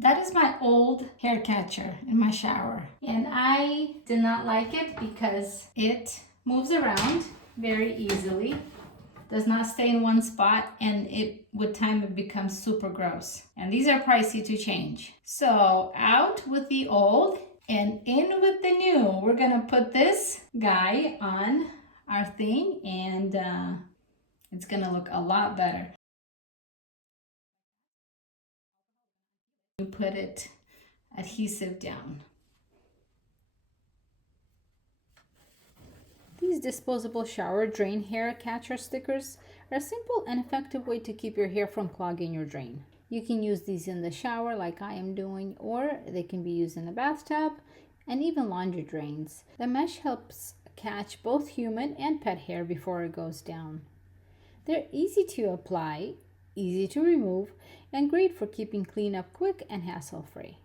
That is my old hair catcher in my shower. And I did not like it because it moves around very easily, does not stay in one spot, and it with time it becomes super gross. And these are pricey to change. So out with the old and in with the new. We're gonna put this guy on our thing, and it's gonna look a lot better. You put it adhesive down. These disposable shower drain hair catcher stickers are a simple and effective way to keep your hair from clogging your drain. You can use these in the shower like I am doing, or they can be used in the bathtub and even laundry drains. The mesh helps catch both human and pet hair before it goes down. They're easy to apply, easy to remove, and great for keeping cleanup quick and hassle-free.